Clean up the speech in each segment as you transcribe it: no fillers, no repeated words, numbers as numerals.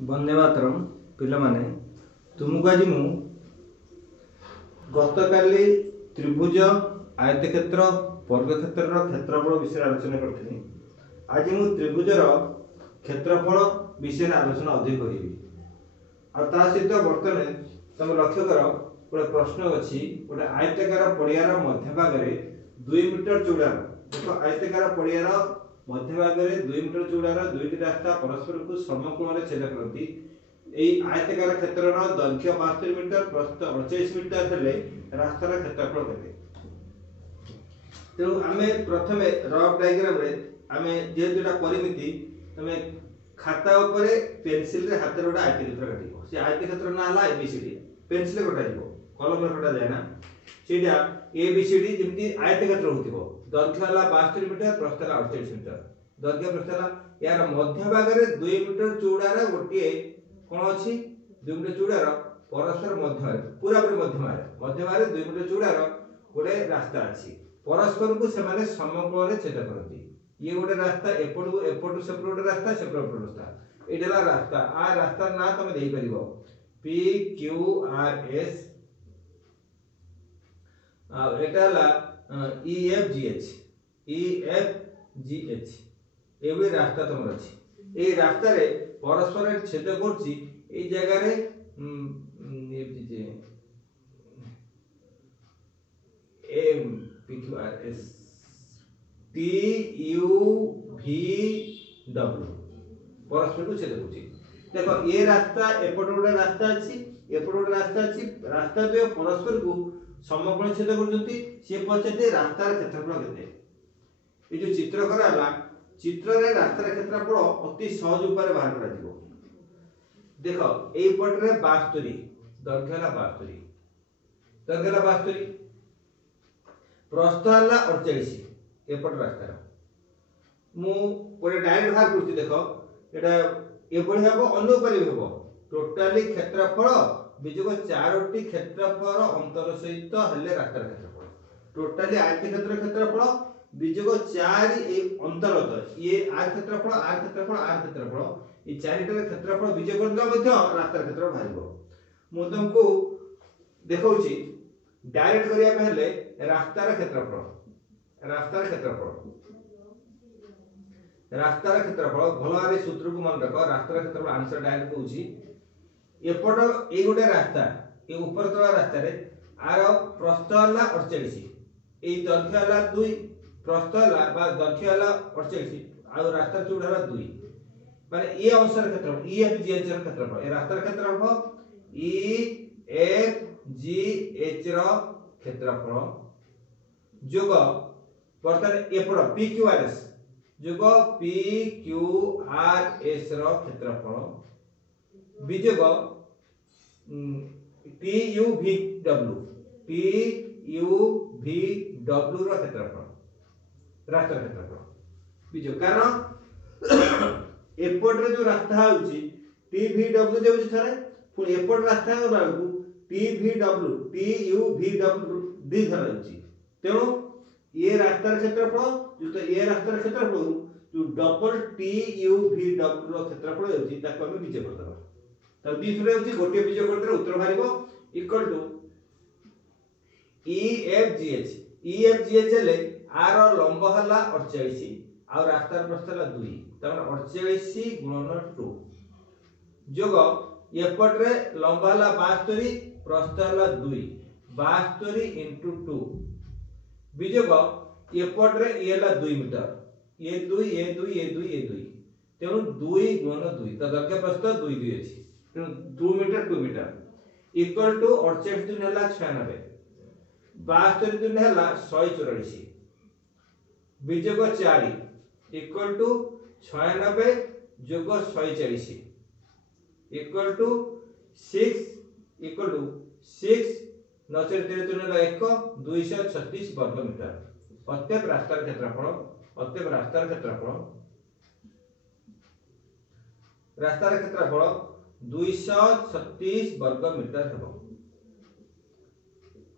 वंदे मातरम पिलामाने तुमको आज मु गतकाली त्रिभुज आयतक्षेत्र वर्गक्षेत्र क्षेत्रफल विषय आलोचना करथिनी। आज मु त्रिभुजर क्षेत्रफल विषय आलोचना अधिक करी आ ता सहित बर्तमान तुम लक्ष्य कर गोटे प्रश्न अच्छी गोटे आयताकार पड़ियार मध्य भाग में 2 मीटर चौड़ार देख आयताकार पड़ियार मध्य भाग में 2 मीटर चौड़ार दुईटी रास्ता परस्पर को समकोण में छेद करती। आयताकार क्षेत्र दैर्घ्य 72 मीटर प्रस्थ 48 मीटर हेले रास्तार क्षेत्रफल केते। तेणु आम प्रथम रफ डायग्राम रे आम जेहेतु परिमिति तुम खाता उपरे पेंसिल रे हाथ गोटे आयतक्षेत्र काटिब से आयतक्षेत्र ना है एबीसीडी पेंसिल कटा कलम कटा जाए ना सीटा एबीसीडी जमी आयतक्षेत्र होतिबो दैर्घ्य है 72 मीटर प्रस्थ है 48 मीटर दैर्घ्य प्रस्थ है यार मध्य भाग में 2 मीटर चौड़ार गोटे कौन अच्छी 2 मीटर चौड़ार परस्पर मध्य पूरा मध्य भाग 2 मीटर चौड़ार गोटे रास्ता अच्छी परस्पर को से समकोण में छेद करती। ये गोटे रास्ता एपटू एपटू सेपट गोटे रास्ता सेपट रास्ता ये रास्ता आ रास्ता ना तुम दे पार P Q R S E F G H ये रास्ता तुम अच्छी ये रास्ता रे परस्पर छेद कर जगह P Q R S T U भी डब्ल्यू परस्पर को छेद कर देखो ये रास्ता एपट गोटे रास्ता अच्छी एपट गोटे रास्ता अच्छी रास्ता द्वय परस्पर को समकोण छेद करछंती से पछते रास्तार क्षेत्रफल केते। ये जो चित्र कराला चित्र रे रास्तार क्षेत्रफल अति सहज उपाय बाहर करा दिबो। देखो एई पट रे 72 दैर्घ्य है 72 दैर्घ्य है 72 प्रस्थ है 48 एपट रास्तार मु गोटे डायरेक्ट बाहर करछि देखो एटा एभଳି ହେବ ଅନୁପାରି ହେବ टोटाली क्षेत्रफल विजोग 4टी क्षेत्रफल अंतर सहित हेले रास्तार क्षेत्रफल टोटाली आयतक्षेत्र क्षेत्रफल विजोग 4 ए अंतरत ये आर क्षेत्रफल आर क्षेत्रफल आर क्षेत्रफल ये चारिटा क्षेत्रफल विजोग करला मध्ये रास्तार क्षेत्रफल बाहरिबो। मु तुमको देखौछि डायरेक्ट करिया पे हेले रास्तार क्षेत्रफल रास्तार क्षेत्रफल भल भाव सूत्र को मन रख रास्तार क्षेत्रफल आंसर डायरेक्ट होउछि एपट ए गोटे रास्ता ए ऊपर तला रास्ता रे आर प्रस्थ है 48 ए दैर्घ्य है 2 प्रस्थ है बा दैर्घ्य है 48 आ रास्ता चौड़ा है 2 माने ए अंशर क्षेत्रफल ई एफ जी एच र क्षेत्रफल ए रास्तार क्षेत्रफल ई एफ जी एच र क्षेत्रफल जोग बर्तमान एपट पी क्यू आर एस जोग पी क्यू आर एस रो क्षेत्रफल विजोग टी यू भी डब्ल्यू रो क्षेत्रफल रास्तार क्षेत्रफल विजोग कारण एपट रे जो रास्ता होउची टी भी डब्ल्यू देउची थरे पुनी एपट रास्ता गला को टी भी डब्ल्यू दी थरा होउची तेणु ये रास्तार क्षेत्रफल जो तो ये रास्तार क्षेत्रफल जो डबल टी यू भी डब्ल्यू रो क्षेत्रफल होउची ताको हम विजय कर दबा त दिसरे होउची गोटे विजय कर दे उत्तर बाहरिबो equal to E F G H ले आर लंब हला 48 आ रास्तार प्रस्थ हला 2 तमन 48 गुणन 2 जोग एपट रे लंब हला 72 प्रस्थ हला 2 72 into 2 विजोग एपट रे ए हला 2 मीटर ये 2 तेणु 2 गुणन 2 त दैर्घ्य प्रस्थ 2 अछि तेणु 2 मीटर इक्वल टू 48 दिन हला 96 72 दिन हला 144 विजोग 4 इक्वल टू 96 जोग 140 इक्वल टू 6 नचर 3 1 236 वर्ग मीटर अतएव रास्तार क्षेत्रफल रास्तार क्षेत्रफल 236 वर्ग मीटर हेबो।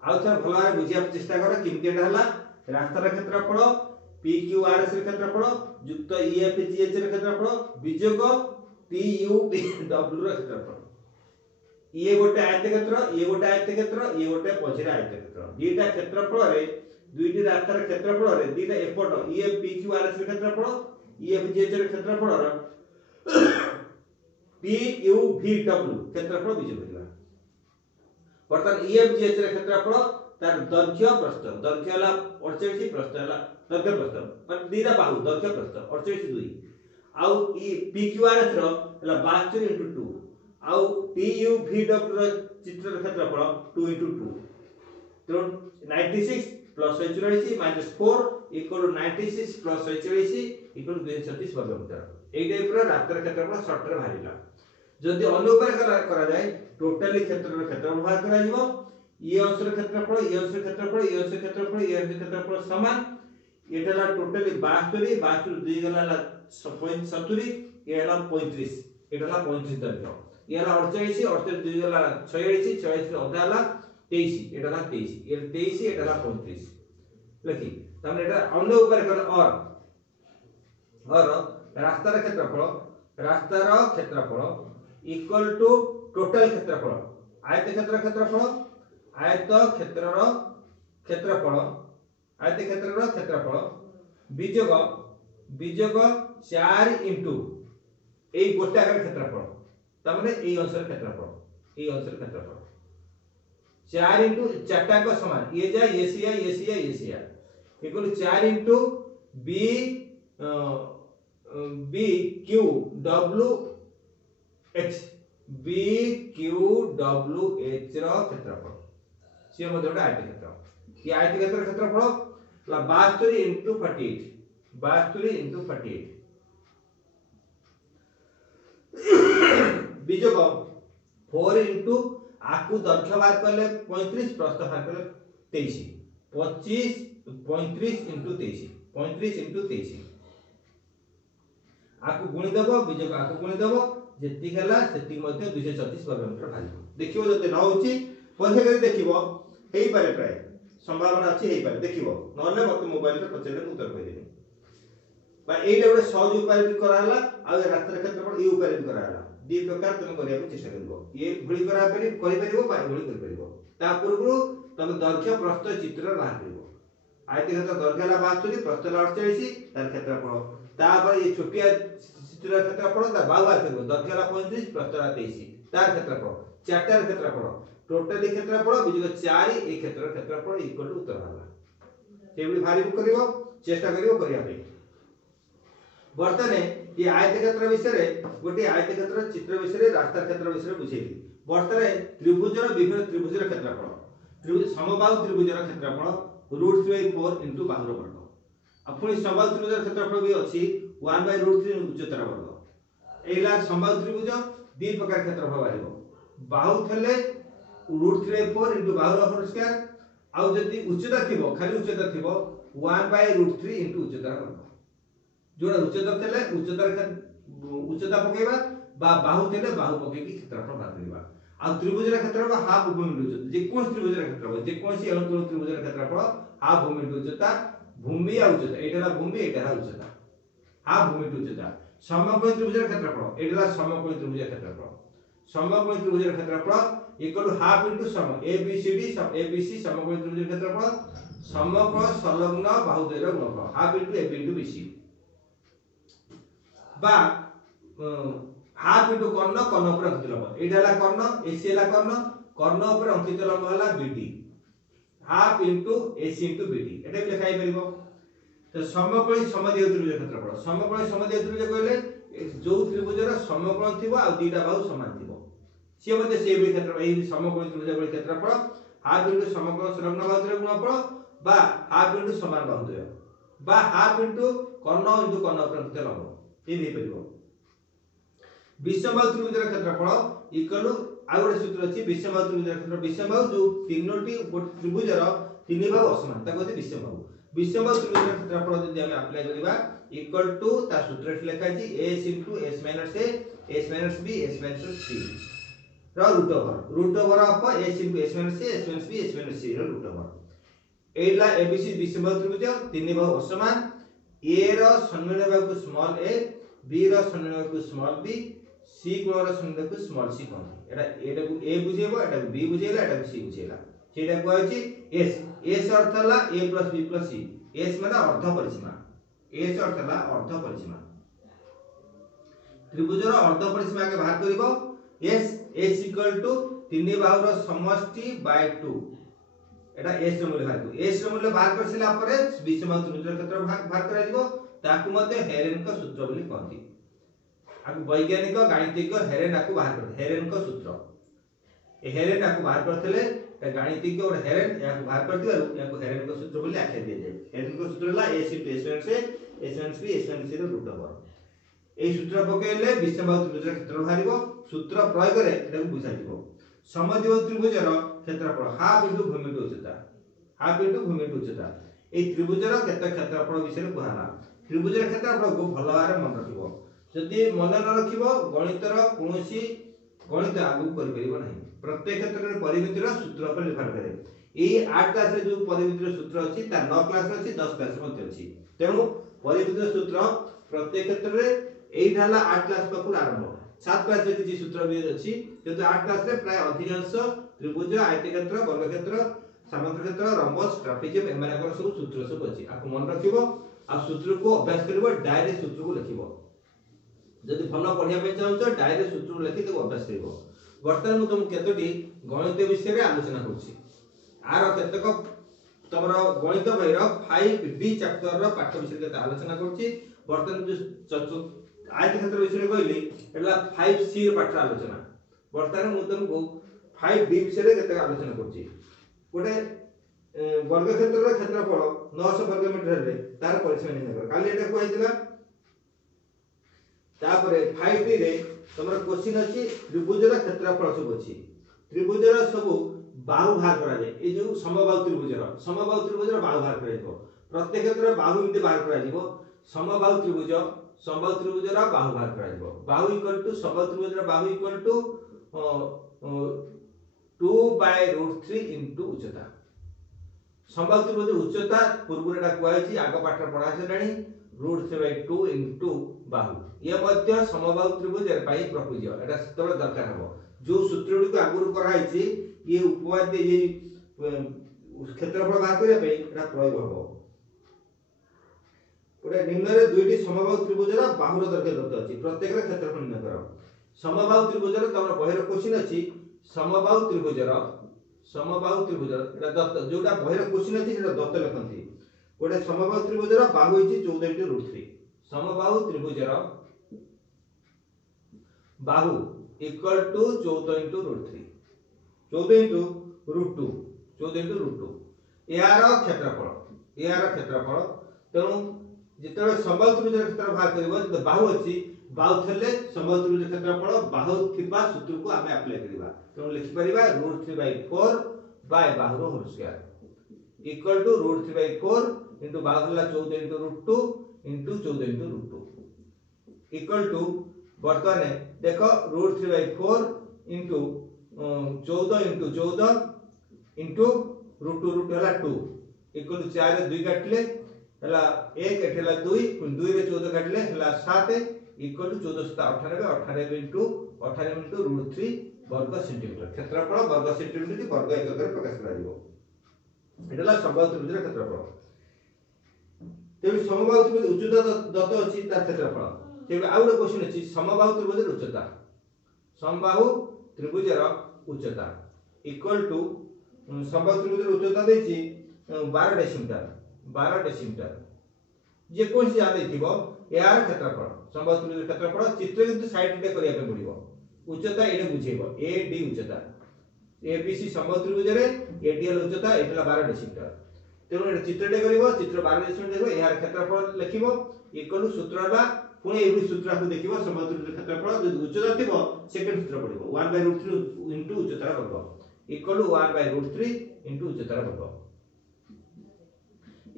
आउ थर भला बुझिया चेष्टा कर किमती एटा हला रास्तार क्षेत्रफल पी क्यू आर एस क्षेत्रफल युक्त ई एफ जी एच क्षेत्रफल विजोग टी यू बी डब्ल्यू रो क्षेत्रफल ये गोटे आयतक्षेत्र ये गोटे आयतक्षेत्र ये गोटे पछरे आयतक्षेत्र दीटा क्षेत्रफल रे दुईटी रास्तार क्षेत्रफल रे दीटा एपट ये पी क्यू आर एस क्षेत्रफल ये एफ जी एच रे क्षेत्रफल rho T U V W क्षेत्रफल विजय करिवा बर्तमान ई एफ जी एच रे क्षेत्रफल तार दैर्घ्य प्रस्थ दैर्घ्य हला 48 प्रस्थ हला दैर्घ्य प्रस्थ मतलब दीटा बाहु दैर्घ्य प्रस्थ 48 2 आउ E P Q R S रो हला 72 2 आउ टी यू वी डब्ल्यू रो चित्र क्षेत्रफल 2 2 तो 96 plus 44 minus 4 equal 96 plus 44 equal 236 वर्ग मीटर एई टाइप रो रास्तार क्षेत्रफल शॉर्ट रे बाहरिला जदि अनुपात करा जाय टोटली क्षेत्रर क्षेत्रफल बाहर करा जिवो ये अंशर क्षेत्रफल ये अंशर क्षेत्रफल ये अंशर क्षेत्रफल ये अंशर क्षेत्रफल समान एटाला टोटली 72 72 2 गला 70 ये हला 35 एटाला 35 दैर्घ्य ये हला 48 48 2 गला 46 46 अधा हला 23 एटाला 23 ये 23 एटाला 35 लखी तमने एटा अन्य ऊपर कर और रास्तार क्षेत्रफल इक्वल टू टोटल क्षेत्रफल आयत क्षेत्रफल आयत क्षेत्रर क्षेत्रफल विजोग 4 इनटू ए गोटाकर क्षेत्रफल तमने ए अंशर क्षेत्रफल 4 इनटू चारटा को समान ये जा ये equal 4 into B B Q W H B Q W H रो क्षेत्रफल से मध्ये गोटे आयत क्षेत्र ये आयत क्षेत्रफल 72 इनटू 48 बीजक 4 इनटू आकु दैर्घ्य बार करले 35 प्रस्थ बार करले 23 35 इनटू 23 आकु गुणी देबो बीजक आकु गुणी देबो जेति गेला सेति मध्ये 236 वर्ग मीटर भालिबो देखिबो जते न होची परीक्षा करी देखिबो हेई पारे प्राय संभावना अछि हेई पारे देखिबो नले मते मोबाइल रे पचले उत्तर कहि देबे बा एइले गोटे सहज उपाय भी कराला आ रास्तार क्षेत्रफल ई उपाय भी कराला दी प्रकार तुम करिया को चेष्टा करबो ये भुली करा करी परिबो बा भुली कर परिबो ता पूर्व तुम दैर्घ्य प्रस्थ चित्र बाहर करिवो आयत क्षेत्र दैर्घ्य ला 72 प्रस्थ ला 48 तार क्षेत्रफल तापर ये छोटिया चित्र क्षेत्रफल ता बाहु बाहर करिवो दैर्घ्य ला 35 प्रस्थ ला 23 तार क्षेत्रफल चारटार क्षेत्रफल टोटली क्षेत्रफल बिजक 4 ए क्षेत्रफल इक्वल टू उत्तर हला सेबली भारी करिवो चेष्टा करिवो करिया पे बर्तने ये आयत क्षेत्र विषय गोटे आयत क्षेत्र चित्र विषय रास्ता क्षेत्र विषय बुझेली बर्तने त्रिभुजर विभिन्न त्रिभुजर क्षेत्रफल त्रिभुज समबाहु त्रिभुजर क्षेत्रफल √3/4 इनटू बाहुर वर्ग आ पुनी समबाहु त्रिभुजर क्षेत्रफल भी अछि 1/√3 उच्चतार वर्ग एला समबाहु त्रिभुज दी प्रकार क्षेत्रफल बाहिबो बाहु थले √3/4 इनटू बाहुर होल स्क्वायर आ जति उच्चता थिबो खाली उच्चता थिबो 1/√3 इनटू उच्चतार वर्ग जोड़ा उच्चता तेले उच्चता पकेबा बा बाहु तेले बाहु पकेकी क्षेत्रफल बात करबा आ त्रिभुजर क्षेत्रफल हाफ भूमि उच्चता जे कोन त्रिभुजर क्षेत्रफल जे कोनसी अनुकूल त्रिभुजर क्षेत्रफल हाफ भूमि उच्चता भूमि आ उच्चता एटाला भूमि एटाला उच्चता हाफ भूमि उच्चता समकोण त्रिभुजर क्षेत्रफल एटाला समकोण त्रिभुजर क्षेत्रफल समकोण त्रिभुजर क्षेत्रफल इक्वल हाफ इनटू सम एबीसी समकोण त्रिभुजर क्षेत्रफल समकोण संलग्न बाहु द्वयर गुणफल half into AB into BC बा हाफ इनटू कर्ण ऊपर अंकित लंब एटा हला कर्ण एसी हला कर्ण ऊपर अंकित लंब हला BD half into AC into BD एटा भी लिखाई परिबो तो समकोणी समद्विबाहु त्रिभुज क्षेत्रफल समकोणी समद्विबाहु त्रिभुज कहले जो त्रिभुजर समकोण थिबो आ दीटा बाहु समान थिबो से मध्ये से भी क्षेत्र एही समकोणी त्रिभुज भଳି क्षेत्रफल हाफ इनटू समकोण संलग्न बाहु द्वयर गुणफल बा हाफ इनटू समान बाहु द्वय बा हाफ इनटू कर्ण ऊपर अंकित लंब ये भी परिबो विषमबाहु त्रिभुजर क्षेत्रफल इक्वल आ गोटे सूत्र अछि विषमबाहु त्रिभुजर क्षेत्रफल विषमबाहु जो तीनोटी त्रिभुजर तीन बाहु असमान ता कहते विषमबाहु त्रिभुजर क्षेत्रफल जदि हम अप्लाई करबा इक्वल टू ता सूत्र लेखा अछि s * s - a s - b s - c रो root over of s * s - a s - b s - c रो रूट ओवर एला एबीसी विषमबाहु त्रिभुज तीन बाहु असमान ए रो सम्मिलन बाहु स्मॉल a बी रो सम्मिलन बाहु स्मॉल b सी कोणर संबंध को स्मॉल सी कहते हैं। एटा को ए बुझेबो, एटा को बी बुझेला, एटा को सी बुझेला, सेटा को आछि एस। एस अर्थ हला ए प्लस बी प्लस सी। एस माने अर्ध परिसीमा, एस अर्थ हला अर्ध परिसीमा। त्रिभुजर अर्ध परिसीमा के बाहर करिवो एस। एस इक्वल टू तीन बाहुर समष्टि बाय 2। एटा एस रो मूल्य बाहर करू। एस रो मूल्य बाहर करसिला परे विषम त्रिभुजर क्षेत्र बाहर करा दिबो। ताकू मध्ये हेरेन का सूत्र बोली कहती। आकु वैज्ञानिक गणितिक हेरेन आकु बाहर कर हेरेन का सूत्र। ए हेरेन आकु बाहर करथिले ए गणितिक और हेरेन याकु बाहर करथिबारु याकु हेरेन का सूत्र बोली आख्या दिया जाय। हेरेन का सूत्र ला a * s1 से s1 b s1 c रो रूट ओवर। एई सूत्र पकेले विषम त्रिभुजर क्षेत्र बाहरिबो। सूत्र प्रयोग करे एटाकु बुझा दिबो। समद्विबाहु त्रिभुजर क्षेत्रफल हाफ इनटू भूमि इनटू उच्चता, हाफ इनटू भूमि इनटू उच्चता। एई त्रिभुजर केते क्षेत्रफल विषय कहला। त्रिभुजर क्षेत्रफल को भल भाबरे मन रखिबो। जदि मन न रखिबो गणितर कोनोसी गणित आगु कर परिबो नाही। प्रत्येक क्षेत्र रे परिमितिर सूत्र पर निर्भर करे। एई 8 क्लास रे जो परिमितिर सूत्र अछि ता 9 क्लास रे अछि 10 क्लास रे मध्ये अछि। तेनु परिमितिर सूत्र प्रत्येक क्षेत्र रे एई ढाला 8 क्लास पकुर आरंभ। 7 क्लास रे किछि सूत्र भी अछि किंतु 8 क्लास रे प्राय अधिकांश त्रिभुज, आयतक्षेत्र, वर्गक्षेत्र, समद्विक्षेत्र, रम्बस, ट्रापेजियम एमानकर सब सूत्र सब अछि। आकु मन रखिबो आ सूत्र को अभ्यास करिवो। डायरेक्ट सूत्र को लिखिबो। जदि भल पढिया पे चाहौ डायरेक्ट सूत्र को लिखि देबो अभ्यास करिवो। वर्तमान मु तुम केतोटी गणित विषय रे आलोचना करछि। आरो केतक तमर गणित बहिर 5D चैप्टर रो पाठ विषय के आलोचना करछि। वर्तमान जो आयतक्षेत्र विषय कहली एला 5C रो पाठ आलोचना। वर्तमान मु तुमको 5D विषय रे केतक आलोचना करछि। गोटे वर्गक्षेत्र रो क्षेत्रफल 900 वर्ग मीटर रे तार परिसीमा निर्णय कर। काली एटा कहैतिला। तापरे 5D रे तमर क्वेश्चन अछि त्रिभुजर क्षेत्रफल सब अछि। त्रिभुजर सब बाहु बाहर करा जाय। ए जो समबाहु त्रिभुजर बाहु बाहर करा जिवो। प्रत्येक क्षेत्र बाहु इते बाहर करा जिवो। समबाहु त्रिभुजर बाहु बाहर करा जिवो। बाहु इक्वल टू समबाहु त्रिभुजर बाहु इक्वल टू 2/√3 इनटू उच्चता। समबाहु त्रिभुजर उच्चता पूर्वरेटा कुआइछि आग पाठ पढा छडाणी √3/2 इनटू बाहु। ये मध्य समबाहु त्रिभुजर पाई प्रकृज्य एटा सेतबे दरकार हबो। जो सूत्र गुडी को आगुरु कराइछि ये उपवाद्य ये क्षेत्रफल बाहर करिया पे एटा प्रयोग हबो। पुरा निम्न रे दुईटी समबाहु त्रिभुजर बाहुर दर्घ्य दत्त अछि। प्रत्येक रे क्षेत्रफल निर्णय करो। समबाहु त्रिभुजर तमर बहिर क्वेश्चन अछि। समबाहु त्रिभुजर एटा दत्त जोटा बहिर क्वेश्चन अछि सेटा दत्त लिखंती। गोटे समबाहु त्रिभुजर बाहु अछि 14 * √3। समबाहु त्रिभुजर बाहु इक्वल टू 14 * √3। 14 * √2 14 * √2 यार क्षेत्रफल। तेणु जेतबे समबाहु त्रिभुजर क्षेत्र बाहर करबो त बाहु अछि बाहु थले समबाहु त्रिभुजर क्षेत्रफल बाहु थिबा सूत्र को आमे अप्लाई करिबा। तेणु लिखि परिबा √3/4 बाय बाहु whole square equal to √3/4 into बाहु हला 14 * √2 इनटू 14 * √2 इक्वल टू वर्तमान देखो √3/4 इनटू 14 इनटू 14 इनटू √2 हला 2 इक्वल टू 4 रे 2 काटले हला 1 एठला 2 2 रे 14 काटले हला 7 इक्वल टू 14 * 18 18 इनटू 18 इनटू √3 वर्ग सेंटीमीटर। क्षेत्रफल वर्ग सेंटीमीटर की वर्ग एकक रे प्रकाश करा दिबो। एटला समबाहु त्रिभुजर क्षेत्रफल। तेबे समबाहु त्रिभुज उच्चता दत्त अछि तार क्षेत्रफल। तेबे आ गुटे क्वेश्चन अछि समबाहु त्रिभुजर उच्चता। समबाहु त्रिभुजर उच्चता इक्वल टू समबाहु त्रिभुजर उच्चता देछि 12 डेसिमीटर। जे कोन से आदै थिबो यार क्षेत्रफल समबाहु त्रिभुजर क्षेत्रफल चित्र किंतु साइड टे करिया पे पड़िबो। उच्चता एडे बुझेबो AD उच्चता। ABC समबाहु त्रिभुजर ADL उच्चता एटला 12 डेसिमीटर। तेणु एटा चित्रटे करिवो। चित्र 12 डेसिमीटर देखो यार क्षेत्रफल लिखिबो इक्वल सूत्रला पुणे एबी सूत्र को देखिबो समबाहु त्रिभुजर क्षेत्रफल जदि उच्चता थिबो सेकंड सूत्र पड़िबो 1/√3 इनटू उच्चता वर्ग इक्वल टू 1/√3 इनटू उच्चता वर्ग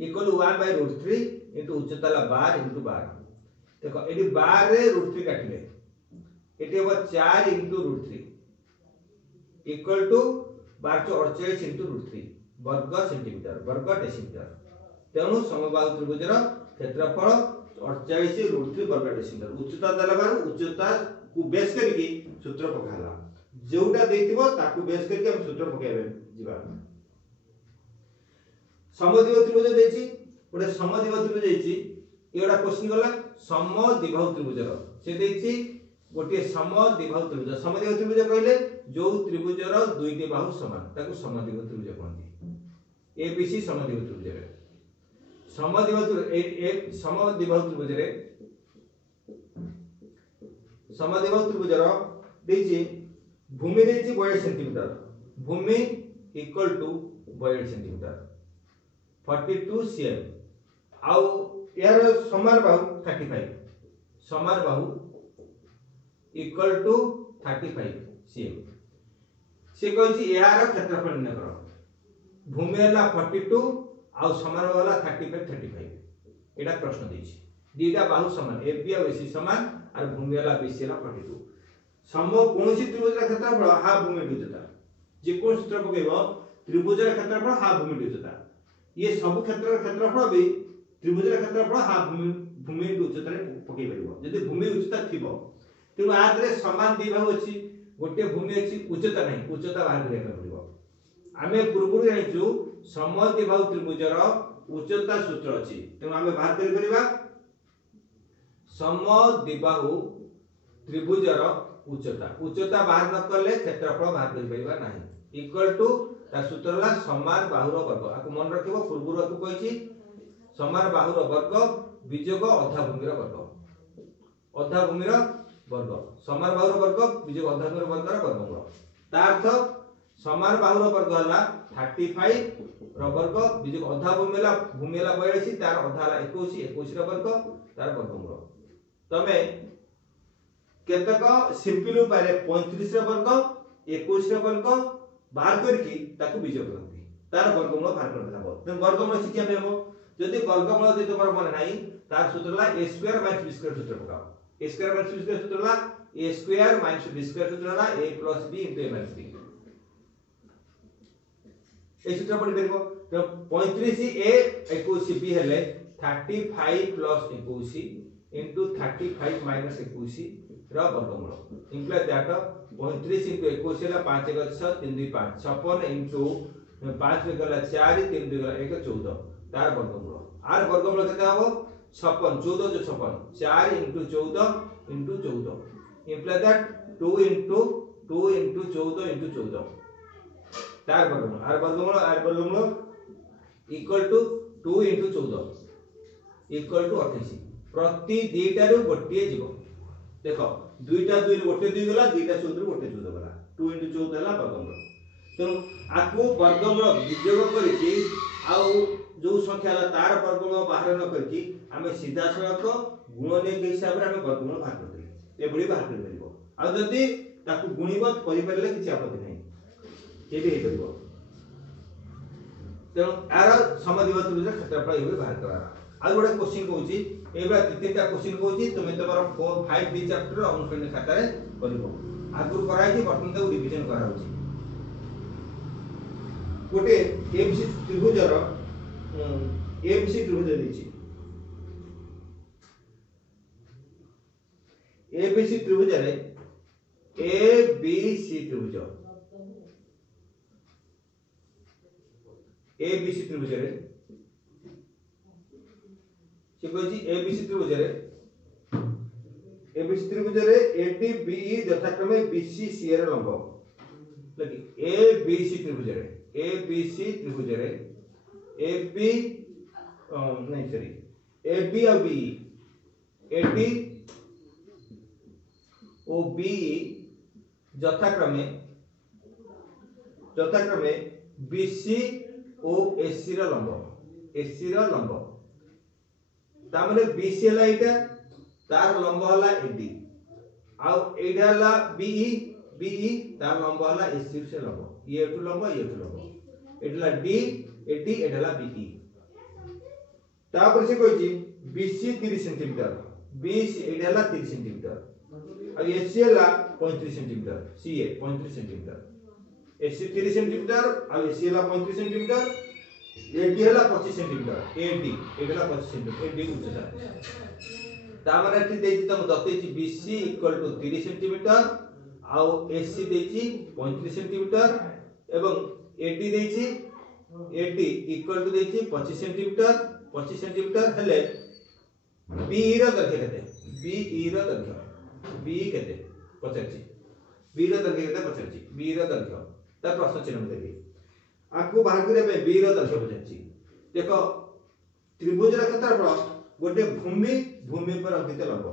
इक्वल टू 1/√3 इनटू उच्चता ला 12 इनटू 12। देखो एडी 12 रे √3 काटिले एटी हो 4 इनटू √3 इक्वल टू 12 48 इनटू √3 वर्ग सेंटीमीटर वर्ग डेसिमीटर। तेणु समबाहु त्रिभुजर क्षेत्रफल 48 √3 वर्ग डेसिमीटर। उच्चता देला बार उच्चता को बेस करके सूत्र पकाला जोटा देथिबो ताकू बेस करके हम सूत्र पकाइबे जिबा समद्विबाहु त्रिभुज देछि गोटे समद्विबाहु त्रिभुज देछि एटा क्वेश्चन गला समद्विबाहु त्रिभुजर से देछि गोटे समद्विबाहु त्रिभुज त्रिभुज कहले जो त्रिभुजर दुईटी बाहु समान ताकू समद्विबाहु त्रिभुज कहंती एबीसी समद्विबाहु त्रिभुज समद्विबाहु त्रिभुजर देछि भूमि देछि 42 सेंटीमीटर भूमि इक्वल टू 42 सेंटीमीटर 42 cm आउ यार समार बाहु 35 समार बाहु इक्वल टू 35 cm से कहछि यार क्षेत्रफल निर्णय करो भूमि हला 42 आउ समार बाहु हला 35 एटा प्रश्न देछि दीटा बाहु समान एबी आ एसी समान और भूमि हला बीसी हला 42 सम कोनोसी त्रिभुजर क्षेत्रफल हाफ भूमि उच्चता जे कोन सूत्र पकेबो त्रिभुजर क्षेत्रफल हाफ भूमि उच्चता ये सब क्षेत्र क्षेत्रफल भी त्रिभुजर क्षेत्रफल हाफ भूमि उच्चता रे पकेइ परिबो यदि भूमि उच्चता थिबो तेनु आदरे समान दी बाहु अछि गोटे भूमि अछि उच्चता नहीं उच्चता बाहर करिया पड़िबो आमे पूर्वरु जानिचु समद्विबाहु त्रिभुजर उच्चता सूत्र अछि तेनु आमे बाहर करि परिबा समद्विबाहु त्रिभुजर उच्चता उच्चता बाहर न करले क्षेत्रफल बाहर करि परिबा नाही इक्वल टू ता सूत्र ला समान बाहुर वर्ग आको मन रखिबो पूर्वरु आको कहिछि समान बाहुर वर्ग विजोग अधा भूमिर वर्ग समान बाहुर वर्ग विजोग अधा भूमिर वर्ग वर्गमूल ता अर्थ समान बाहुर वर्ग हला 35 र वर्ग विजोग अधा भूमि हला 42 तार अधा हला 21 21 र वर्ग तार वर्गमूल तमे केतक सिंपल उपाय 35 र वर्ग 21 र वर्ग बाहर करके ताकू विजोग करती तार वर्गमूल बाहर कर देबो त वर्गमूल शिक्षा देबो जदि वर्गमूल दे तोमर मन नाही तार सूत्र ला a स्क्वायर - b स्क्वायर सूत्र पकाओ a स्क्वायर - b स्क्वायर सूत्र ला a स्क्वायर - b स्क्वायर सूत्र ला a + b * a - b ए सूत्र पढि परबो तो 35a 21b हेले 35 + 21 into 35 - 21 रा वर्गमूल imply that 35 into 21 Hella 5 1 6 3 2 5 56 into 5 रे गला 4 3 2 गला 1 14 तार वर्गमूल आर वर्गमूल केते हबो 56 14 जो 56 4 into 14 into 14 imply that 2 into 14 into 14 तार वर्गमूल equal to 2 into 14 equal to 28 प्रति दुईटा रु गोटिए जीव देखो दुईटा दुई गोटे दुई गला दुईटा 14 रु गोटे 14 गला 2 into 14 हला वर्गमूल तो आकु वर्गमूल वियोग करके आउ जो संख्या हला तार वर्गमूल बाहर न करके हमें सीधा सड़क गुणनीय के हिसाब रे हमें वर्गमूल बाहर कर देले ए बडी बाहर कर परिबो आ जदी ताकु गुणीबत करि परले किछि आपत्ति नहीं के भी हे परिबो तो आर समद्विबाहु त्रिभुज क्षेत्रफल एबे बाहर करा आ गोटे क्वेश्चन कहूची एबा तीनटा क्वेश्चन कहूची तुमे तमर 4 5 डी चैप्टर अनुसरण खाता रे करिवो आगुर कराई कि बटन दे रिवीजन करा होची गोटे एबीसी त्रिभुजर एबीसी त्रिभुज देछि एबीसी त्रिभुज रे एबीसी त्रिभुज एबीसी त्रिभुज रे से कहछि एबीसी त्रिभुज रे एडी बीई यथाक्रमे बीसी सी रे लंब लगी एबीसी त्रिभुज रे एबीसी त्रिभुज रे एबी नहीं सॉरी एबी और बीई एडी ओ बीई यथाक्रमे बीसी ओ एसी रो लंब ता माने बीसी हला एटा तार लंब हला एडी आ एडा हला बीई तार लंब हला एसी से लंब ये एटु लंब एडला डी एडी एडला बीई तापर से कहछि बीसी 30 सेंटीमीटर बीसी एडला 30 सेंटीमीटर आ एसी हला 35 centimetre CA 35 centimetre AC 30 centimetre आ एसी हला 35 सेंटीमीटर एडी हला 25 सेंटीमीटर एडी एडला 25 सेंटीमीटर एडी उच्चता ता माने एठी देछि तम दतेछि BC इक्वल टू 30 सेंटीमीटर आउ AC देछि 35 सेंटीमीटर एवं AD देछि AD इक्वल टू देछि 25 सेंटीमीटर हेले BE रो दैर्घ्य केते BE रो दैर्घ्य BE केते पचाछि B रो दैर्घ्य केते पचाछि B रो दैर्घ्य ता प्रश्न चिन्ह देबी आकु बाहर करे पे B रो दैर्घ्य पचाछि देखो त्रिभुज रो क्षेत्रफल गोटे भूमि पर अंकित लंब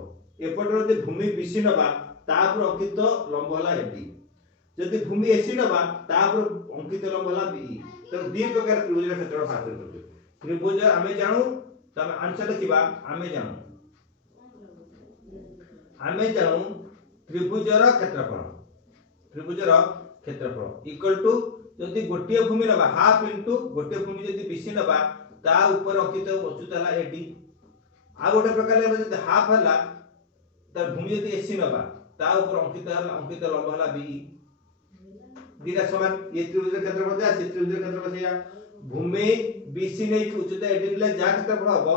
एपटर जे भूमि BC नबा ता पर अंकित लंब हला AD जदि भूमि AC नबा ता पर अंकित लंब हला BE तो दी प्रकार त्रिभुज रो क्षेत्रफल बाहर करबो त्रिभुज आमे जानू तमे आंसर लिखिबा आमे जानू त्रिभुज रो क्षेत्रफल इक्वल टू जदि गोटे भूमि नबा हाफ इनटू गोटे भूमि जदि BC नबा ता ऊपर अंकित उच्चता हला AD आ गोटे प्रकार ले जदि हाफ हला त भूमि जदि AC नबा ता ऊपर अंकित लंब हला BE दीटा समान ये त्रिभुज क्षेत्रफल जा त्रिभुज क्षेत्रफल या भूमि BC नै कि उच्चता AD ले जा क्षेत्रफल हबो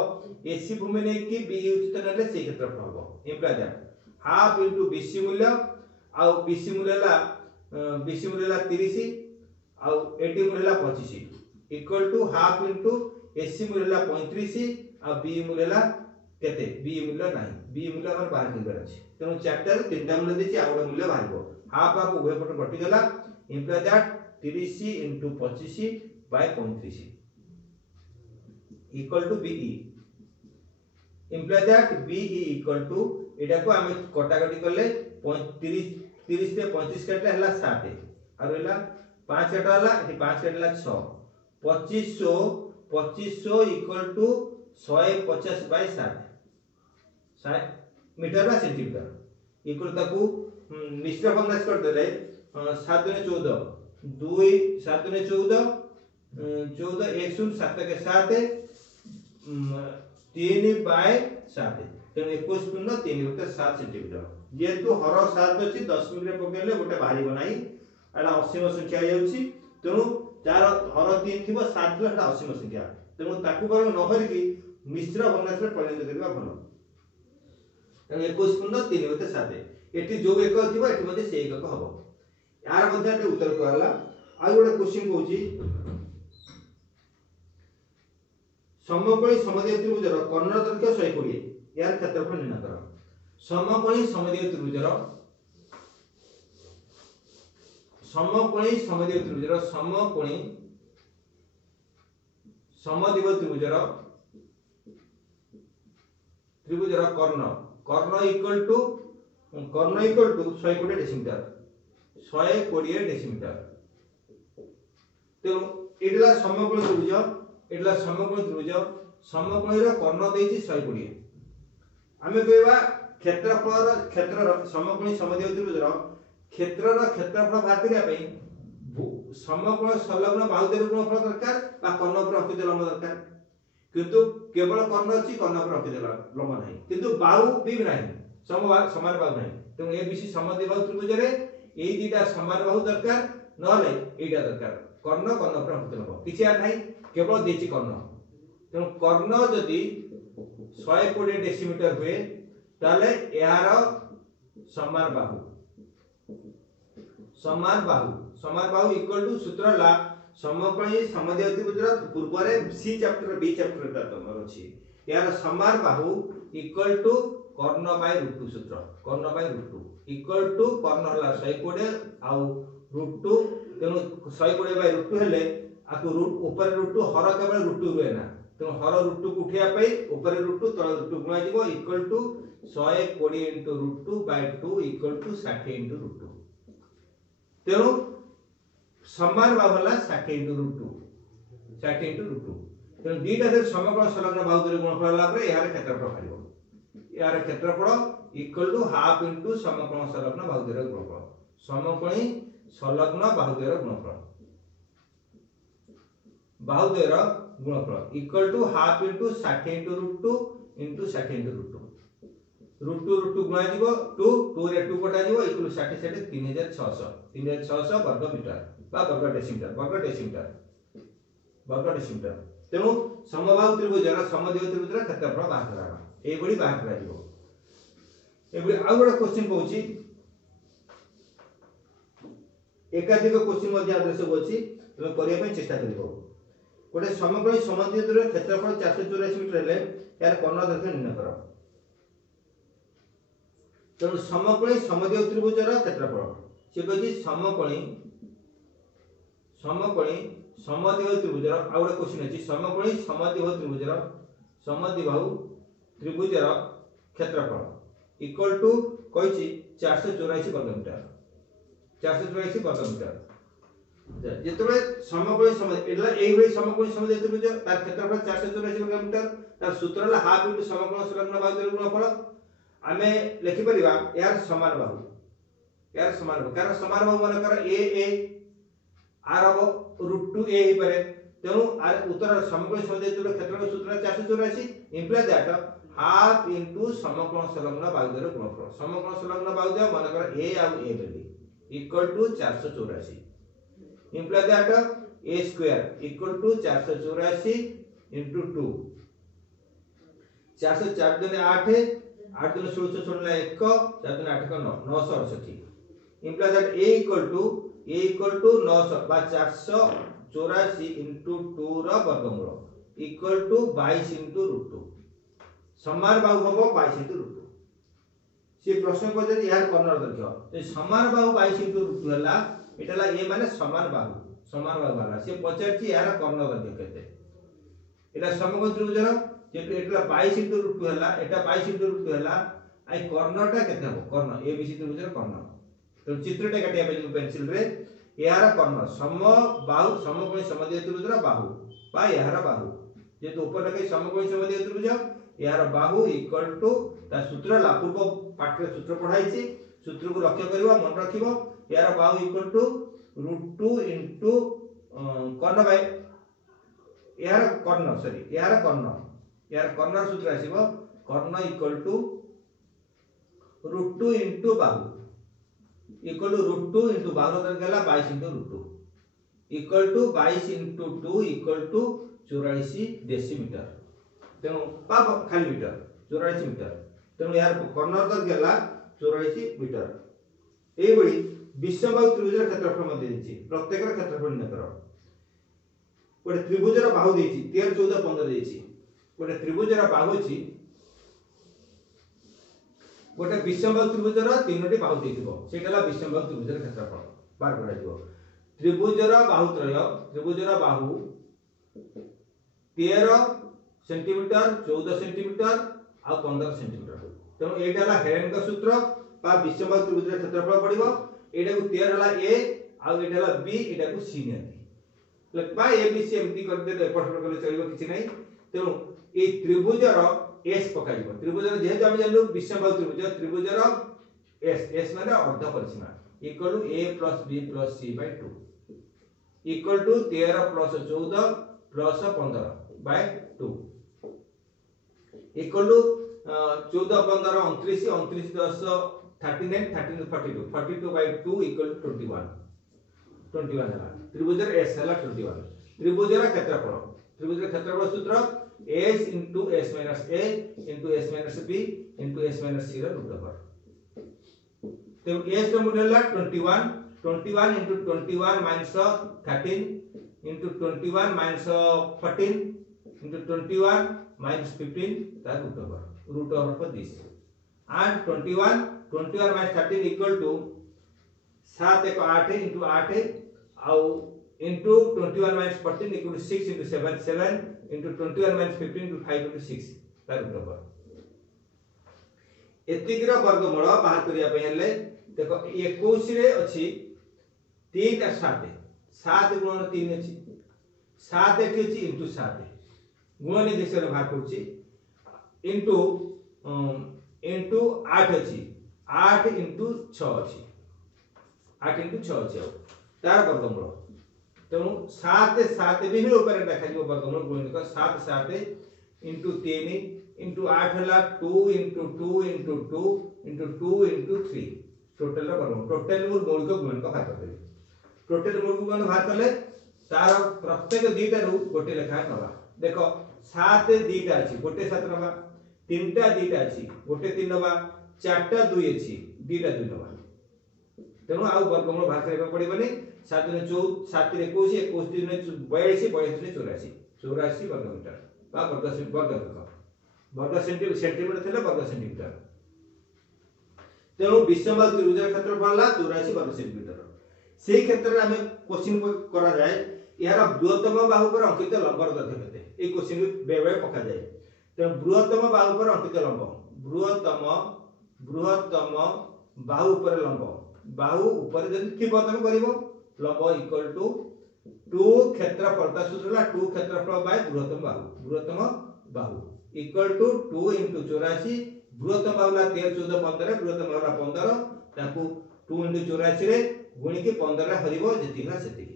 AC भूमि नै कि BE उच्चता ले से क्षेत्रफल हबो imply that half into BC मूल्य आ BC मूल्य ला 30 आ AD मूल्य ला 25 equal to half into AC मूल्य ला 35 आ BE मूल्य ला केते BE मूल्य नाही BE मूल्य हमर बाहर कर अछि तेनु चैप्टर तीनटा मूल्य देछि आ गोटे मूल्य बाहरबो हाफ हाफ उभय पट कटि गेला इम्प्लाई दैट 30 इनटू 25 by 35 equal to BE imply that BE equal to एटा को हम कटाकटी करले 30 से 35 काटला हला 7 आ रहला 5 काटला एठी 5 काटला 6 2500 इक्वल टू 150 बाय 7 मीटर बा सेंटीमीटर इक्वल ताकू मिश्र भग्नांश कर देले 7 दुने 14 2 7 दुने 14 14 1 0 7 के 7 3 बाय 7 तेनु 21 पूर्ण 3 बटे 7 सेंटीमीटर जेतु हर 7 अछि 10 मिनिट रे पकेले गोटे बाहरी बनाई एला असीम संख्या जाउछि तेनु तार हर 3 थिबो 7 रो एटा असीम संख्या तेनु ताकू बर न हरि कि मिश्र भग्नांश रे परिणत करबा भलो तेनु 21 पूर्ण 3 बटे 7 एटी जो एक थिबो एटी मध्ये से एकक हबो यार मध्ये एटी उत्तर कहला आ गोटे क्वेश्चन कहूछि समकोणी समद्विबाहु त्रिभुजर कर्ण दैर्घ्य 120 यार क्षेत्रफल निर्णय करो समकोणी समद्विबाहु त्रिभुजर कर्ण इक्वल टू 120 डेसीमीटर 120 डेसीमीटर तेनु एडला समकोणी त्रिभुज समकोणी रो कर्ण देछि 120 आमे कहबा क्षेत्रर समकोणी समद्विबाहु त्रिभुजर क्षेत्रफल बाहर करिया पई समकोण संलग्न बाहुदेर गुणफल दरकार बा कर्ण पर अंकित लंब दरकार किंतु केवल कर्ण अछि कर्ण पर अंकित लंब नाही किंतु बाहु भी नाही समान बाहु नाही तेणु ए बिसी समद्विबाहु त्रिभुज रे एई दीटा समान बाहु दरकार नले एटा दरकार कर्ण पर अंकित लंब किछि आ नाही केवल देछि कर्ण तेणु कर्ण जदि 120 डेसीमीटर हुए ताले यार समान बाहु इक्वल टू सूत्र ला समकोणी समद्विबाहु त्रिभुजर पूर्व रे सी चैप्टर बी चैप्टर ता तमर अछि यार समान बाहु इक्वल टू कर्ण बाय √2 सूत्र कर्ण बाय √2 इक्वल टू कर्ण हला 120 आ √2 तेनु 120 बाय √2 हेले आकु रूट ऊपर √2 हर केवल √2 रुए ना तेनु हर √2 को उठिया पई ऊपर √2 तळ √2 गुणा जीवो equal to 120 * √2 by 2 equal to 60 * √2 तेनु समान बाहु हला 60 * √2 तेनु दीटा से समकोण संलग्न बाहुदेर गुणफल हला परे यार क्षेत्रफल बाहरिबो यार क्षेत्रफल इक्वल टू हाफ इनटू समकोण संलग्न बाहुदेर गुणफल समकोणी संलग्न बाहुदेर गुणफल equal to half into 60 * √2 into 60 * √2 √2 गुणा जीवो 2 रे 2 कटा जीवो इक्वल 60 60 3600 वर्ग मीटर बा वर्ग डेसीमीटर तेनु समबाहु त्रिभुजर समद्विबाहु त्रिभुजर क्षेत्रफल बाहर करा एई बडी बाहर करा जीवो एबे आ गोटे क्वेश्चन कहूची एकाधिक क्वेश्चन मध्ये आदर्श होची तमे करिया पे चेष्टा करिवो गोटे समकोणी समद्विबाहुर क्षेत्रफल 484 मीटर हेले यार कर्ण दैर्घ्य निर्णय करो तेणु समकोणी समद्विबाहु त्रिभुजर क्षेत्रफल से कहछि समकोणी समद्विबाहु त्रिभुजर आ गोटे क्वेश्चन अछि समकोणी समद्विबाहु त्रिभुजर क्षेत्रफल इक्वल टू कहछि 484 वर्ग मीटर 484 वर्ग मीटर जेतबे समकोणी समद्विबाहु एला एई भई समकोणी समद्विबाहु त्रिभुज तार क्षेत्रफल 484 वर्ग मीटर तार सूत्र हला हाफ इनटू समकोण संलग्न बाहुर गुणफल आमे लिखि परिबा यार समान बाहु कारण समान बाहु मन कर ए आर √2a हे परे तेणु आर उत्तर समकोण समद्विबाहु क्षेत्रफल सूत्र 484 इंप्लाय दैट हाफ इनटू समकोण संलग्न बाहुर गुणफल समकोण संलग्न बाहु मन कर a आ a बेली equal to 484 imply that a square equal to 484 into 2 404 दुने 8 8 दुने 16 16 1 4 दुने 8 का 9 968 imply that a equal to 900 बा 484 into 2 रा वर्गमूल equal to 22 into √2 समान बाहु होबो 22 into √2 से प्रश्न को जदि यार कर्ण दैर्घ्य तो समान बाहु 22 into √2 हला एटाला ए माने समान बाहु वाला से पचारची यार कर्ण दैर्घ्य केते एटा समकोण त्रिभुजर जेतु एटला 22 into √2 हला एटा 22 into √2 हला आई कर्णटा केते हो कर्ण ए बी सी त्रिभुजर कर्ण तो चित्रटा काटिया पे पेंसिल रे यार कर्ण बाहु समकोणी समद्विबाहु त्रिभुजर बाहु बा यार बाहु जेतु ऊपर लगे समकोणी समद्विबाहु त्रिभुज यार बाहु इक्वल टू ता सूत्र ला पूर्व पाठ रे सूत्र पढाइछि सूत्र को लक्ष्य करबा मन रखिबो यार बाहु इक्वल टू √2 into कर्ण बाय यार कर्ण सूत्र आसीबो कर्ण इक्वल टू √2 into बाहु इक्वल टू √2 into बाहु दैर्घ्य गेला 22 into √2 equal to 22 into 2 equal to 84 decimetre तेणु पाप खाली मीटर 84 मीटर तेणु यार कर्ण दैर्घ्य गेला 84 मीटर एई बडी विषमबाहु त्रिभुजर क्षेत्रफल मध्ये देछि प्रत्येक क्षेत्रफल निर्णय करो गोटे त्रिभुजर बाहु देछि 13 14 15 देछि गोटे त्रिभुजर बाहु अछि गोटे विषमबाहु त्रिभुजर तीनोटी बाहु देथिबो सेटाला विषमबाहु त्रिभुजर क्षेत्रफल बार करा दिबो त्रिभुजर बाहु त्रय त्रिभुजर बाहु 13 सेंटीमीटर 14 सेंटीमीटर आ 15 सेंटीमीटर तेणु एटाला हेरेनका सूत्र बा विषमबाहु त्रिभुजर क्षेत्रफल पड़िबो एटा को 13 हला a आ एटा हला b एटा को c नेती लक बा a b c एमती कर दे एपट कर चलिबो किछि नै तेणु ए त्रिभुजर s पकाइबो त्रिभुजर जे हम जानलु विषमबाहु त्रिभुजर s माने अर्ध परिसीमा equal to a + b + c / 2 equal to 13 + 14 + 15 / 2 equal to 14 15 29 29 10 39 13 42 42/2 equal to 21 हला त्रिभुजर s हला 21 त्रिभुजर क्षेत्रफल सूत्र s into s minus a into s minus b into s minus c ର √. तो s ର मूल्य हला 21 into 21 minus 13 into 21 minus 14 into 21 minus 15 ତା √. for this and 21 minus 13 equal to 7 1 8 into 8 ଆଉ into 21 minus 14 equal to 6 into 7 7 into 21 minus 15 into 5 into 6 ତା √. एतिक रो वर्गमूल बाहर करिया पे हेले देखो 21 रे अछि 3 आ 7 7 गुणन 3 अछि 7 एठी अछि into 7 गुणन दिशा रे बाहर करछि into 8 अछि 8 into 6 अछि 8 into 6 अछि तार वर्गमूल तेणु 7 7 विभिन्न ऊपर देखा जिवो वर्गमूल गुणन कर 7 7 into 3 into 8 हला 2 into 2 into 2 into 2 into 3 total वर्गमूल टोटल मूल को गुणन का बाहर कर दे टोटल मूल को गुणन बाहर करले तार प्रत्येक दीटा रु गोटे लेखा नबा देखो 7 दीटा अछि गोटे 7 नबा 3टा दीटा अछि गोटे 3 नबा चारटा 2 अछि दीटा 2 नबा तेणु आउ वर्गमूल बाहर करबा पड़िबनी 7 दुने 14 7 रे 21 21 दुने 42 42 दुने 84 84 वर्ग मीटर बा वर्ग सेंटीमीटर थिले वर्ग सेंटीमीटर तेणु विषम त्रिभुज क्षेत्रफल ला 84 वर्ग सेंटीमीटर से क्षेत्र रे हमें क्वेश्चन करा जाए यार बृहत्तम बाहु पर अंकित लंबर दैर्घ्य केते ए क्वेश्चन बेबे पका जाए तो बृहत्तम बाहु पर अंकित लंब बृहत्तम बाहु पर लंब बाहु ऊपर जदि थिबो तमे करिवो लंब इक्वल टू 2 क्षेत्रफल ता सूत्र ला 2 क्षेत्रफल bye बृहत्तम Bahu equal to 2 into 84 बृहत्तम बाहु ला 13 14 15 बृहत्तम बाहु ला 15 ताकू 2 into 84 रे गुणी के 15 रे हरिबो जेतिला सेति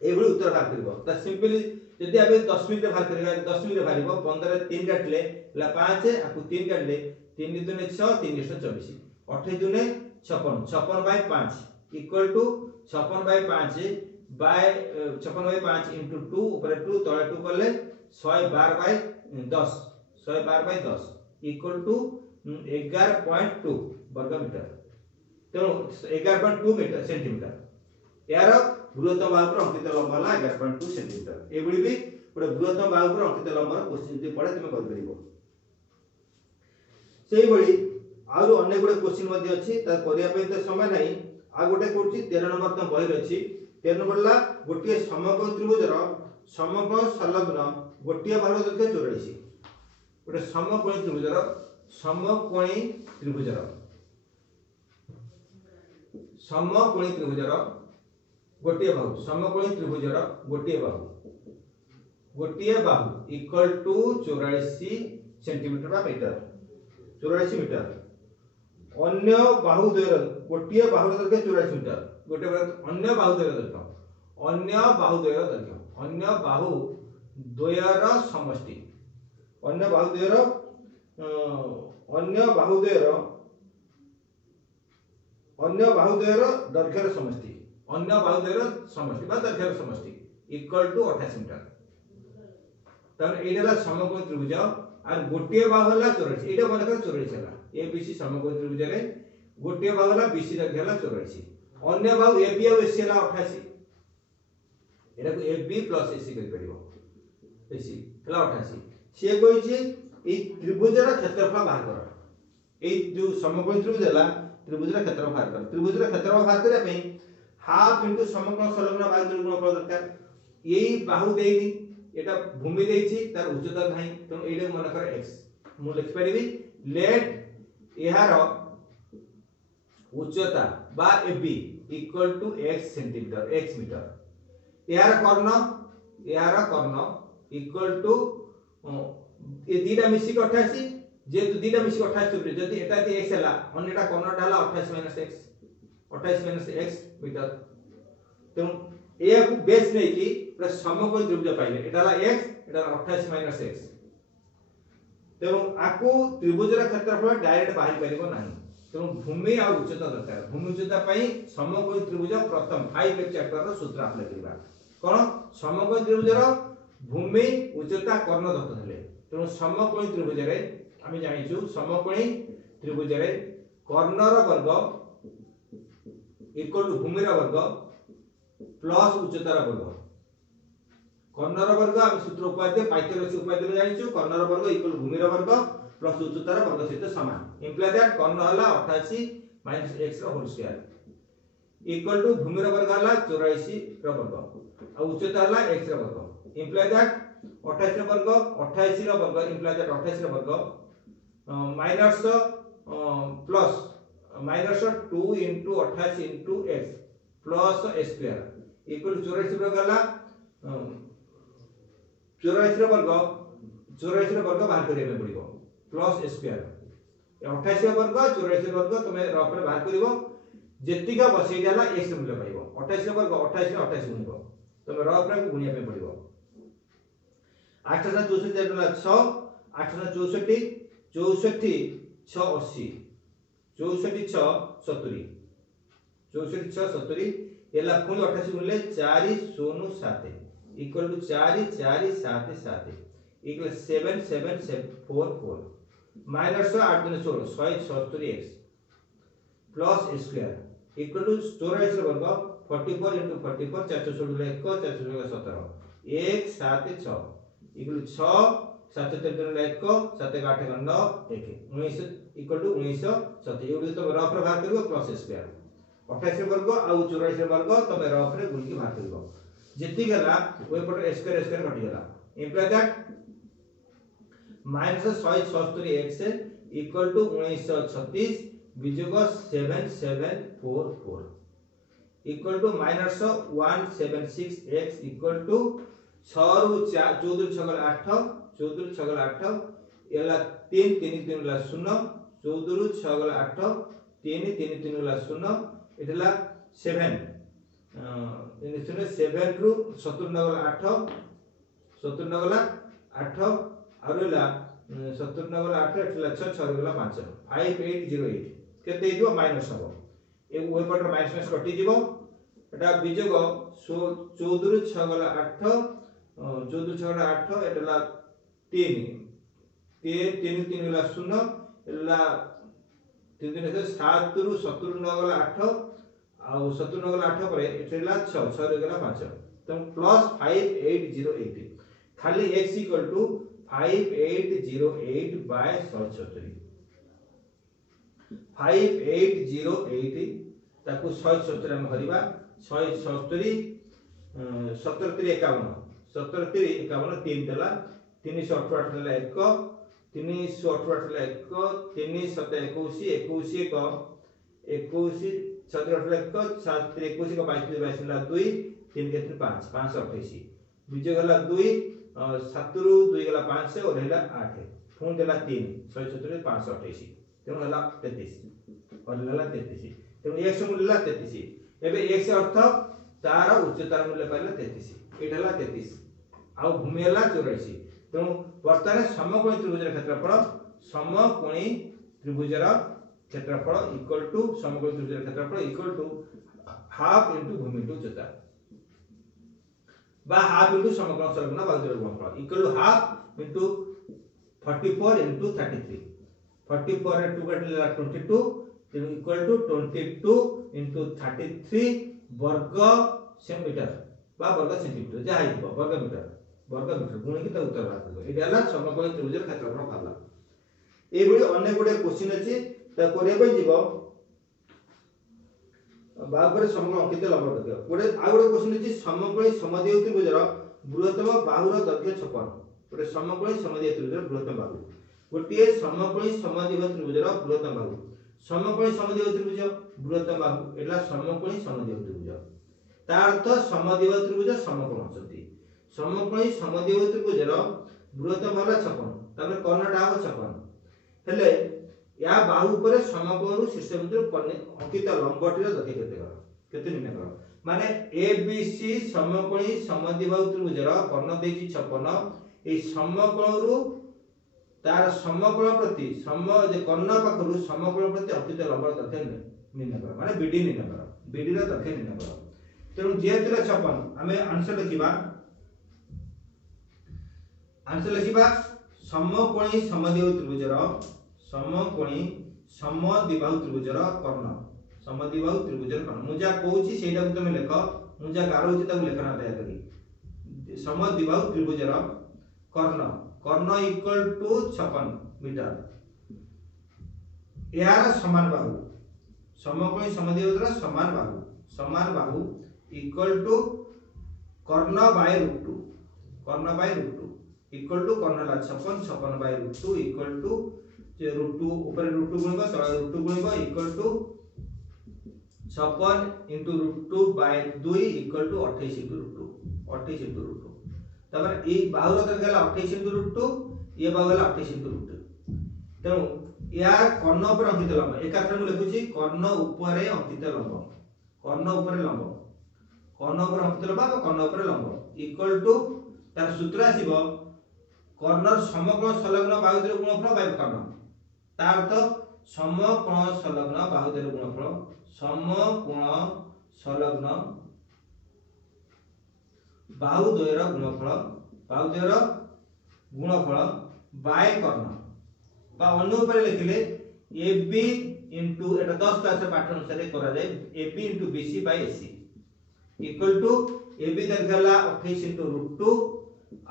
एबुली उत्तर बाहर करबो ता सिंपली यदि आबे 10 मिनिट बाहर करबा 10 मिनिट बाहरिबो 15 रे 3 काटले ला 5 आकु 3 काटले 3 दुने 6 3 124 28 दुने 56 56 by 5 equal to 56 by 5 by 56 by 5 into 2 ऊपर 2 तळे 2 करले 112 बाय 10 112 बाय 10 इक्वल टू 11.2 वर्ग मीटर तेणु 11.2 मीटर सेंटीमीटर यार बृहत्तम बाहु पर अंकित लंब हला 11.2 सेंटीमीटर एबुली भी गोटे बृहत्तम बाहु पर अंकित लंबर क्वेश्चन जे पड़े तुम कर परिबो सेही बळी आरो अनेक गुडे क्वेश्चन मध्ये अछि त करिया पे त समय नाही आ गोटे कोछि 13 नंबर त बहिर अछि 13 नंबर ला गोटिए समकोण त्रिभुजर समकोण संलग्न गोटिए बाहु दैर्घ्य 84 गोटे समकोणी त्रिभुजर समकोणी त्रिभुजर गोटिए बाहु समकोणी त्रिभुजर गोटिए बाहु इक्वल टू 84 सेंटीमीटर बा मीटर 84 मीटर अन्य बाहु द्वयर गोटिए बाहु दैर्घ्य 84 मीटर गोटे अन्य बाहु द्वयर समष्टि अन्य बाहु द्वयर दैर्घ्यर समष्टि बा दैर्घ्यर समष्टि इक्वल टू 28 मीटर तन एइडा समकोण त्रिभुज और गोटिए बाहु हला 84 एटा मन कर 84 हला एबीसी समकोण त्रिभुज रे गोटिए बाहु हला बीसी दैर्घ्य हला 84 अन्य बाहु एबी और एसी हला 88 एटा को एबी प्लस एसी कर परिबो एसी हला 88 से कोइ छी ए त्रिभुजर क्षेत्रफल बाहर कर ए जो समकोण त्रिभुज हला त्रिभुजर क्षेत्रफल बाहर कर त्रिभुजर क्षेत्रफल बाहर करिया पे हाफ इनटू समकोण संलग्न बाहु गुणफल दरकार एई बाहु देइनी एटा भूमि देइछि तार उच्चता नाही त एडे मन कर x मु लिखि परिबी लेट एहार उच्चता बा ab equal to x centimetre x metre एहार कर्ण इक्वल टू ए दीटा मिसी 88 जे दीटा मिसी 28 तो जदी एटा ती x हला अन्यटा कर्णटा हला 28 - x मीटर तो ए को बेस नै कि पूरा समकोण त्रिभुज पाइले एटा हला x एटा 28 - x तेणु आकु त्रिभुजर क्षेत्रफल डायरेक्ट बाहर परिबो नाही तेणु भूमि और उच्चता दरकार भूमि उच्चता पई समकोण त्रिभुज प्रथम 5 चैप्टर रो सूत्र अप्लाई करिबा कोन समकोण त्रिभुजर भूमि उच्चता कर्ण दत्त हेले तेणु समकोणी त्रिभुज रे आमे जानिछु समकोणी त्रिभुज रे कर्णर वर्ग इक्वल टू भूमि रा वर्ग प्लस उच्चतार वर्ग कर्णर वर्ग हम सूत्र उपाय पाइथागोरस उपाय में जानिछु कर्णर वर्ग इक्वल भूमि रा वर्ग प्लस उच्चतार वर्ग सहित समान इंप्लाई दैट कर्ण हला 88 - x रा होल स्क्वायर इक्वल टू भूमि रा वर्ग हला 84 रा वर्ग और उच्चता हला x रा वर्ग इंप्लाई दैट 28 रा वर्ग 28 रा वर्ग इंप्लाई दैट 28 रा वर्ग minus plus minus 2 into 28 into x plus a square equal to 84 वर्ग हला 84 रा वर्ग बाहर करिया पड़िबो प्लस a स्क्वायर 28 रा वर्ग 84 वर्ग तमे रफ रे बाहर करिवो जेतिका बसै जाला x मूल्य पाइबो 28 रा वर्ग 28 रे 28 गुणिबो तमे रफ रे गुणिया पे पड़िबो 8 सा 64 ला 6 8 सा 64 64 6 80 64 6 70 64 6 70 एला पुनी 28 गुणले 4 0 7 इक्वल टू 4 4 7 7 इक्वल 7 7 4 4 माइनस 8 दूनी 16 176x plus A square equal to 84 वर्ग 44 into 44 416 1 416 17 1 7 6 इक्वल 6 7 3 1 7 8 9 1 19 इक्वल टू 1970 ये तो रफ रे बाहर करियो प्लस ए स्क्वायर 28 वर्ग आ 84 वर्ग तमे रफ रे गुण की बाहर करियो जेति गला ओय पर ए स्क्वायर कटि गला imply that minus 176x equal to 1936 विजोग 7744 equal to minus 176x equal to 6 रु 14 6 8 14 6 8 एला 3 3 3 ला 0 14 रु 6 8 3 3 3 ला 0 एटला 7 7 रु 17 नगला 8 17 नगला 8 आरेला 17 नगला 8 एटला 6 6 गला 5 5808 केते दियो माइनस हबो ए ओय पटर माइनस कटि दिबो एटा विजोग 14 रु 6 गला 8 14 6 गला 8 एटला 3 3 3 3 गला 0 एला 3 3 7 रु 17 नगला 8 आ 17 नगला 8 परे एटला 6 6 गला 5 तो प्लस 5808 खाली x इक्वल टू 5808 बाय 176 5808 ताकू 176 हम हरिबा 176 17 3 51 17 3 51 3 देला 388 देला 1 388 देला 1 3 7 21 21 1 21 7 1 7 21 का 22 22 ला 2 3 के 5 528 बीजे गला 2 7 रु 2 गला 5 और हैला 8 फोन देला 3 176 528 तेणु हला 33 और हला 33 तेणु x मूल्य हला 33 एबे x अर्थ तार उच्चतार मूल्य पाइला 33 एटा हला 33 आ भूमि हला 84 तेणु वर्तमान समकोणी त्रिभुजर क्षेत्रफल समकोणी त्रिभुजर क्षेत्रफल इक्वल टू समकोणी त्रिभुजर क्षेत्रफल इक्वल टू हाफ इनटू भूमि इनटू उच्चता बा हाफ इनटू समकोण संलग्न बाहुद्वयर गुणफल equal to half into 44 into 33 44 रे 2 काटिला 22 तेनु इक्वल टू 22 इनटू 33 वर्ग सेंटीमीटर बा वर्ग सेंटीमीटर जा आइबो वर्ग मीटर गुणी की त उत्तर बात एटा हला समकोणी त्रिभुजर क्षेत्रफल पाला ए बडी अनेक गुडे क्वेश्चन अछि त करे बई जीवो बाबरे समकोण अंकित लंब देखियो गुडे आ गुडे क्वेश्चन अछि समकोणी समद्विबाहु त्रिभुजर बृहत्तम बाहुर दैर्घ्य 56 गुडे समकोणी समद्विबाहु त्रिभुजर बृहत्तम बाहु गोटे समकोणी समद्विबाहु त्रिभुजर बृहत्तम बाहु समकोणी समद्विबाहु त्रिभुज बृहत्तम बाहु एला समकोणी समद्विबाहु त्रिभुज ता अर्थ समद्विबाहु त्रिभुज समकोण अछंती समकोणी समद्विबाहु त्रिभुजर बृहत्तम बाहु 56 तबे कर्णटा हो 56 हेले या बाहु ऊपर समकोणरु शीर्ष बिंदु अंकित लंबटीर दैर्घ्य केते निर्णय करो माने एबीसी समकोणी समद्विबाहु त्रिभुजर कर्ण देछि 56 ए समकोणरु तार समकोण प्रति सम जे कर्ण पाखरु समकोण प्रति अंकित लंबर दैर्घ्य निर्णय करो माने बीडी निर्णय करो बीडी रा दैर्घ्य निर्णय करो तेणु जेहेतु 56 हमें आंसर लिखिबा समकोणी समद्विबाहु त्रिभुजर समकोणी समद्विबाहु त्रिभुजर कर्ण समद्विबाहु त्रिभुजर कर्ण मुजा कहूची सेटा को तुम लेख मुजा गारोची ताको लेखना दया करी समद्विबाहु त्रिभुजर कर्ण कर्ण इक्वल टू 56 मीटर यार समान बाहु समकोणी समद्विबाहु समान बाहु इक्वल टू कर्ण बाय √2 कर्ण बाय √2 इक्वल टू कर्ण ला 56 56 बाय √2 इक्वल टू जे √2 ऊपर √2 गुणिबा तळे √2 गुणिबा equal to 56 into √2 by 2 equal to 28 into √2 28 into √2 तबर ए बाहुर तर गेला 28 into √2 ये बाहु गेला 28 into √2 तेणु यार कर्ण ऊपर अंकित लंब एकाथर मु लिखुची कर्ण ऊपर अंकित लंब कर्ण ऊपर अंकित लंब कर्ण ऊपर लंब इक्वल टू तार सूत्र आसीबो कर्णर समकोण संलग्न बाहुद्वयर गुणफल बाय कर्ण तार अर्थ समकोण संलग्न बाहुद्वयर गुणफल समकोण संलग्न बाहुद्वयर गुणफल बाय कर्ण बा अन्य ऊपर लिखिले AB इंटू एटा 10 क्लास पाठ अनुसार करा जाए AB into BC by AC equal to AB देखला 28 इंटू √2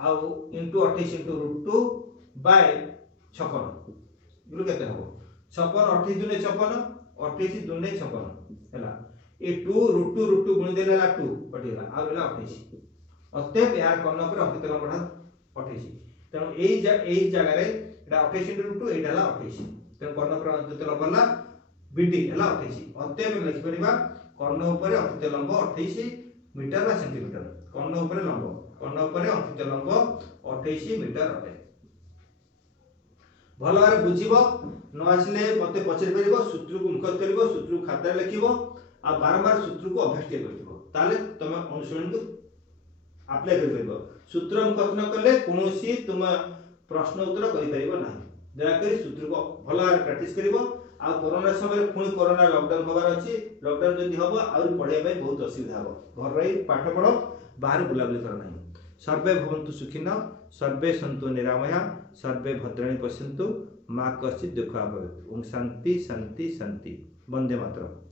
आउ इंटू 28 इंटू √2 बाय 56 इलो केते हो 56 28 दुने 56 28 दुने 56 हैला ए 2 √2 गुणी देला 2 पटिला आ बेला 28 अतएव यार कर्ण पर अंकित लंबटा 28 तेणु एई जगह रे एटा 28 √2 एटा ला 28 तेणु कर्ण पर अंकित लंबला BD हला 28 अतएव लिखि परिबा कर्ण ऊपर अंकित लंब 28 मीटर बा सेंटीमीटर कर्ण ऊपर अंकित लंब 28 मीटर अटे भल भाव बुझिबो न आसले मते पचरि परिबो सूत्र को मुखस्त करिवो सूत्र को खाता लिखिबो आ बारंबार सूत्र को अभ्यास करिवो ताले तमे अनुसरण को अप्लाई कर परिबो सूत्र मुखस्त न करले कोनोसी तुम प्रश्न उत्तर करि परिबो नाही दया करी सूत्र को भल भाव प्रैक्टिस करिवो आ कोरोना समय पुणी कोरोना लॉकडाउन होबार अछि लॉकडाउन जदि होबो आ पढे भाई बहुत असुविधा हो घर रही पाठ पढो बाहर बुलाबुली कर नाही सर्वे भवन्तु सुखिनः सर्वे सन्तु निरामया सर्वे भद्राणि पश्यन्तु मा कश्चित् दुःखः भवेत् ओम शांति शांति शांति वंदे मातरम्।